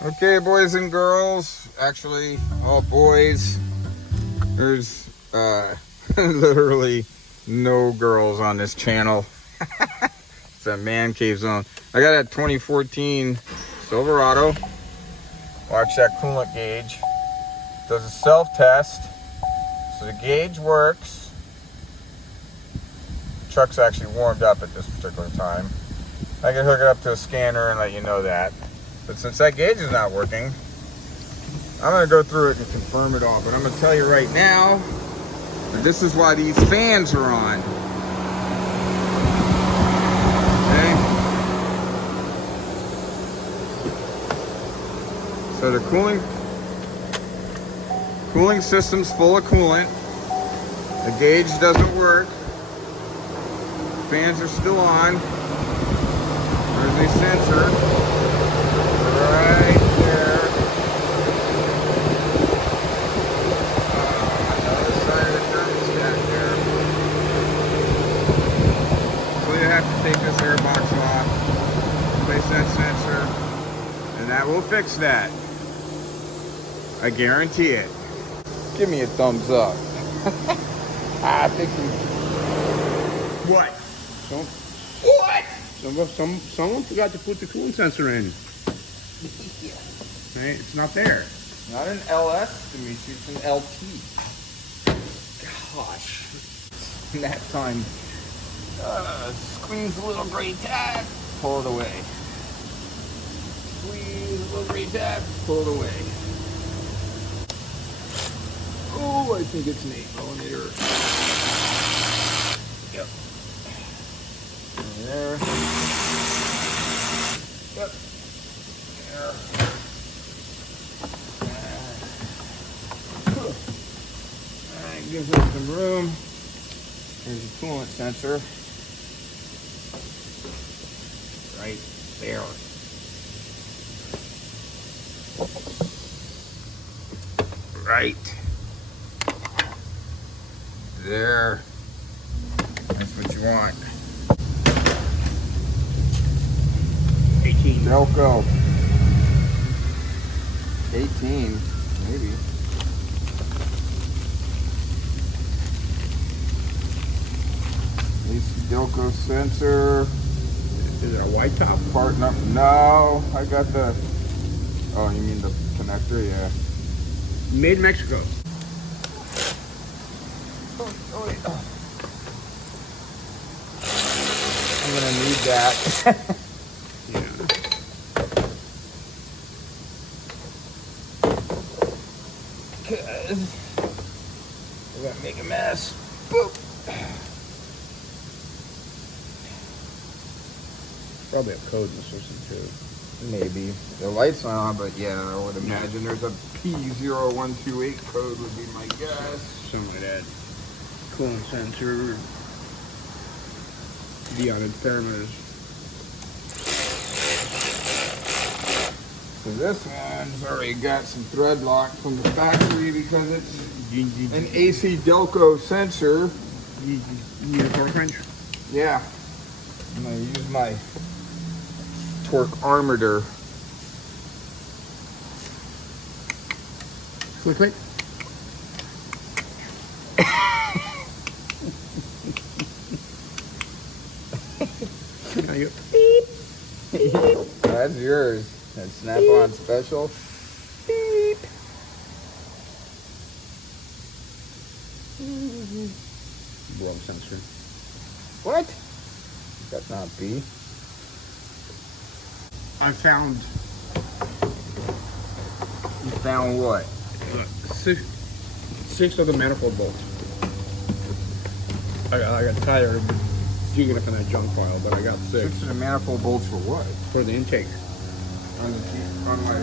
Okay, boys and girls, actually all boys. There's literally no girls on this channel. It's a man cave zone. I got a 2014 Silverado. Watch that coolant gauge. Does a self-test. So the gauge works. Truck's actually warmed up at this particular time. I can hook it up to a scanner and let you know that. But since that gauge is not working, I'm gonna go through it and confirm it all. But I'm gonna tell you right now that this is why these fans are on. Okay? So the cooling system's full of coolant. The gauge doesn't work. Fans are still on. There's a sensor right there. On the other side of the thermostat there. So you have to take this air box off, place that sensor, and that will fix that. I guarantee it. Give me a thumbs up. I think you. What? What? Someone forgot to put the coolant sensor in. Right? It's not there. Not an LS, Dimitri, it's an LT. Gosh. Nap time. Squeeze a little gray tab, pull it away. Squeeze a little gray tab, pull it away. Oh, I think it's an 8mm. Yep. There. Yep. There. Alright, gives it some room. There's a coolant sensor. Right there. Right there. That's what you want. 18. Delco. 18, maybe. AC Delco sensor. Is it a white top? Part number. No, I got the. Oh, you mean the connector? Yeah. Made in Mexico. Oh, wait. Oh. I'm gonna need that. Yeah. Cause we're gonna make a mess. Boop. Probably a code in the system too. Maybe. The light's not on, but yeah, I would imagine there's a P0128 code would be my guess. Something like that. Coolant sensor. Deionized thermos. So this one's already got some thread lock from the factory because it's an AC Delco sensor. You need a torque wrench? Yeah. I'm gonna use my torque armator. Click, click. Now you beep. That's yours. That snap-on special. Beep. Blow sensor. What? That's not B. I found You found what? six of the manifold bolts. I got tired of digging up in that junk pile, but I got six. 6 of the manifold bolts for what? For the intake. On my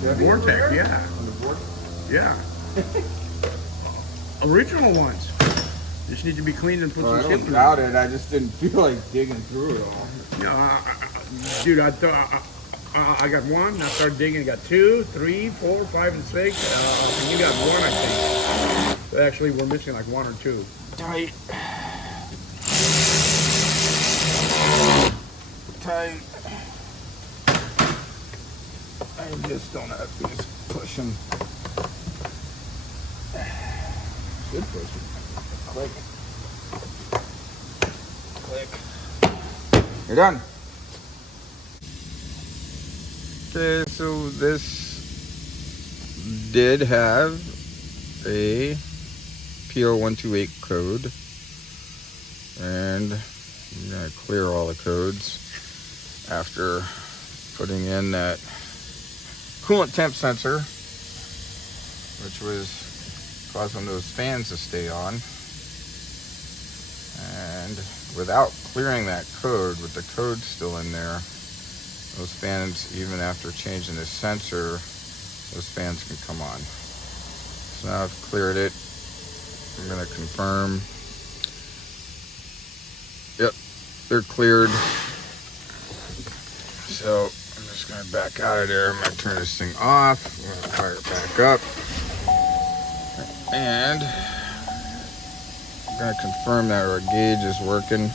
Chevy over Vortex, there? yeah. On the Vortex? Yeah. Original ones. Just need to be cleaned and put Well, I some don't shit in doubt it. I just didn't feel like digging through it all. No, dude, I thought I got one. I started digging. Got 2, 3, 4, 5, and 6. And you got one, I think. But actually, we're missing like 1 or 2. Tight. tight. I just don't have to just push them. Good push. Click. Click. You're done. Okay, so this did have a P0128 code, and I'm gonna clear all the codes after putting in that coolant temp sensor, which was causing those fans to stay on. And without clearing that code, with the code still in there, those fans, even after changing the sensor, those fans can come on. So now I've cleared it. I'm gonna confirm. Yep, they're cleared. So I'm just gonna back out of there. I'm gonna turn this thing off. I'm gonna fire it back up. And I'm gonna confirm that our gauge is working.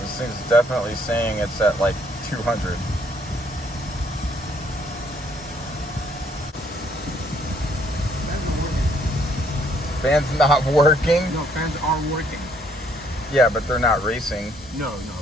This thing's definitely saying it's at like 200. Fans not working? No, fans are working. Yeah, but they're not racing. No, no.